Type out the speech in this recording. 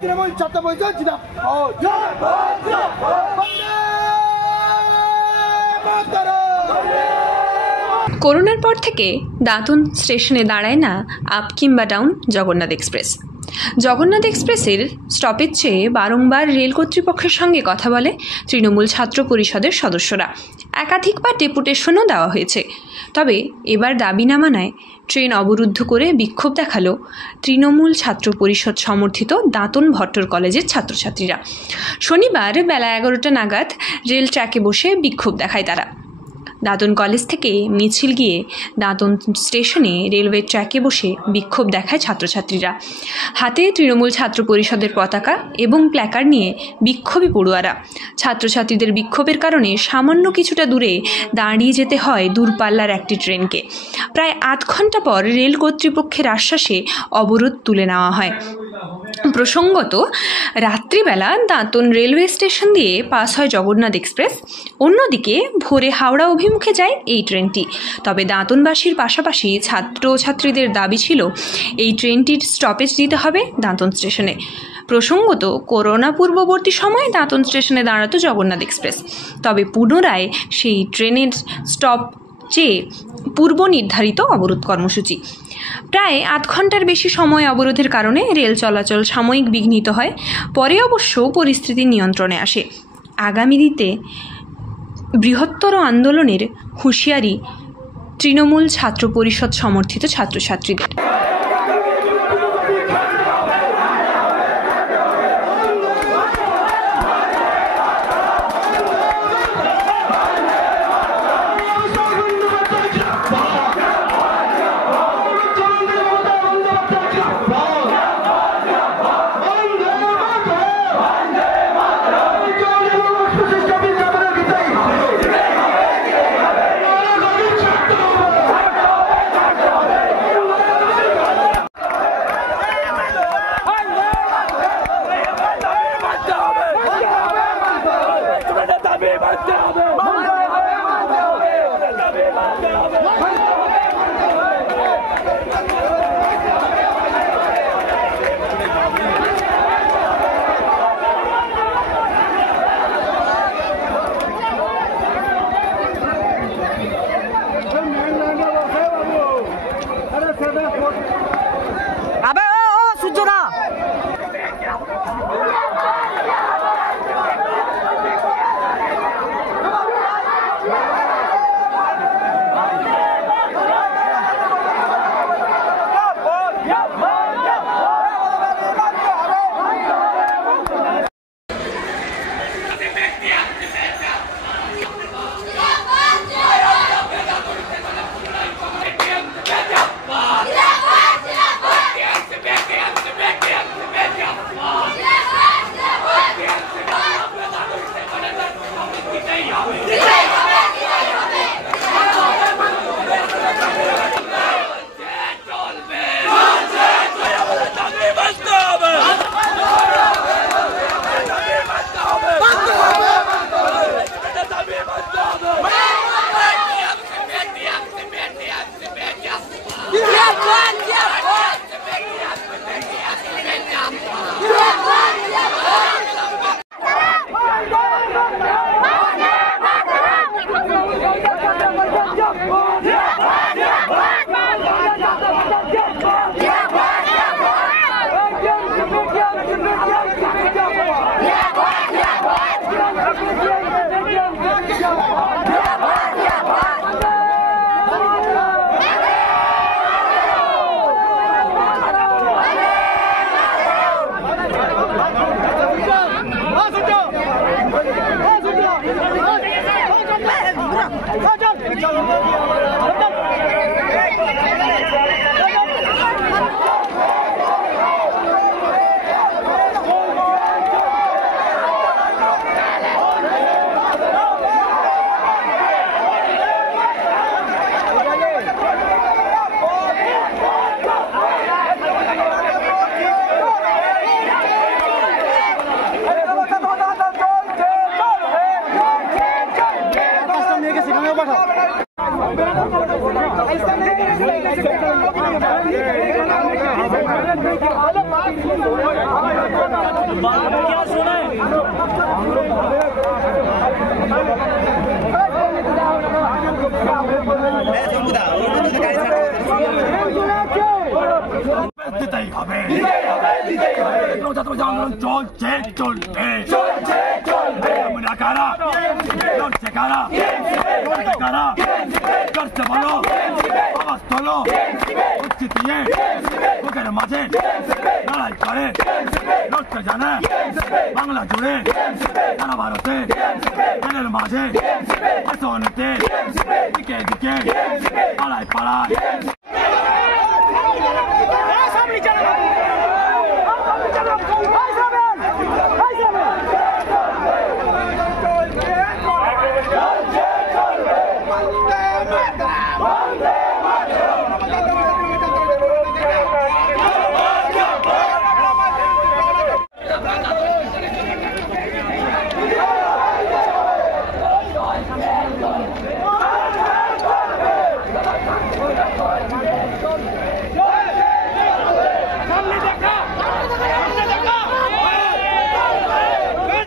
তৃণমূল ছাত্র পরিষদ করোনার পর থেকে দাঁতন স্টেশনে দাঁড়ায় না আপ কিংবা ডাউন জগন্নাথ এক্সপ্রেস। জগন্নাথ এক্সপ্রেসের স্টপেজ চেয়ে বারংবার রেল কর্তৃপক্ষের সঙ্গে কথা বলে তৃণমূল ছাত্র পরিষদের সদস্যরা। একাধিকবার ডেপুটেশনও দেওয়া হয়েছে। তবে এবার দাবি না মানায় ট্রেন অবরুদ্ধ করে বিক্ষোভ দেখালো তৃণমূল ছাত্র পরিষদ সমর্থিত দাঁতন ভট্টর কলেজের ছাত্রছাত্রীরা। শনিবার বেলা 11টা নাগাদ রেল ট্র্যাকে বসে বিক্ষোভ দেখায় তারা। দাঁতন কলেজ থেকে মিছিল গিয়ে দাঁতন স্টেশনে রেলওয়ে ট্র্যাকে বসে বিক্ষোভ দেখায় ছাত্রছাত্রীরা। হাতে তৃণমূল ছাত্র পরিষদের পতাকা এবং প্ল্যাকার্ড নিয়ে বিক্ষোভী পড়ুয়ারা। ছাত্রছাত্রীদের বিক্ষোভের কারণে সামান্য কিছুটা দূরে দাঁড়িয়ে যেতে হয় দূরপাল্লার একটি ট্রেনকে। প্রায় আধ ঘন্টা পর রেল কর্তৃপক্ষের আশ্বাসে অবরোধ তুলে নেওয়া হয়। প্রসঙ্গত, রাত্রিবেলা দাঁতন রেলওয়ে স্টেশন দিয়ে পাস হয় জগন্নাথ এক্সপ্রেস। অন্যদিকে ভোরে হাওড়া অভিমুখে যায় এই ট্রেনটি। তবে দাঁতনবাসীর পাশাপাশি ছাত্রছাত্রীদের দাবি ছিল এই ট্রেনটির স্টপেজ দিতে হবে দাঁতন স্টেশনে। প্রসঙ্গত, করোনা পূর্ববর্তী সময়ে দাঁতন স্টেশনে দাঁড়াতো জগন্নাথ এক্সপ্রেস। তবে পুনরায় সেই ট্রেনের স্টপ চেয়ে পূর্ব নির্ধারিত অবরোধ কর্মসূচি। প্রায় আধ ঘন্টার বেশি সময় অবরোধের কারণে রেল চলাচল সাময়িক বিঘ্নিত হয়। পরে অবশ্য পরিস্থিতি নিয়ন্ত্রণে আসে। আগামী দিনে বৃহত্তর আন্দোলনের হুঁশিয়ারি তৃণমূল ছাত্র পরিষদ সমর্থিত ছাত্রছাত্রীদের। পাঠাও क्या सुना দিতেই হবে চলছে চলবে আমরা কারা লড়ছে কারা লড়ছে কারা করছে বলো আওয়াজ তোলো উচ্চি দিয়ে বুকের মাঝে লড়াই করে লড়তে জানে বাংলা জুড়ে সারা ভারতে জেলের মাঝে আসনেতে দিকে দিকে পাড়ায় পাড়ায়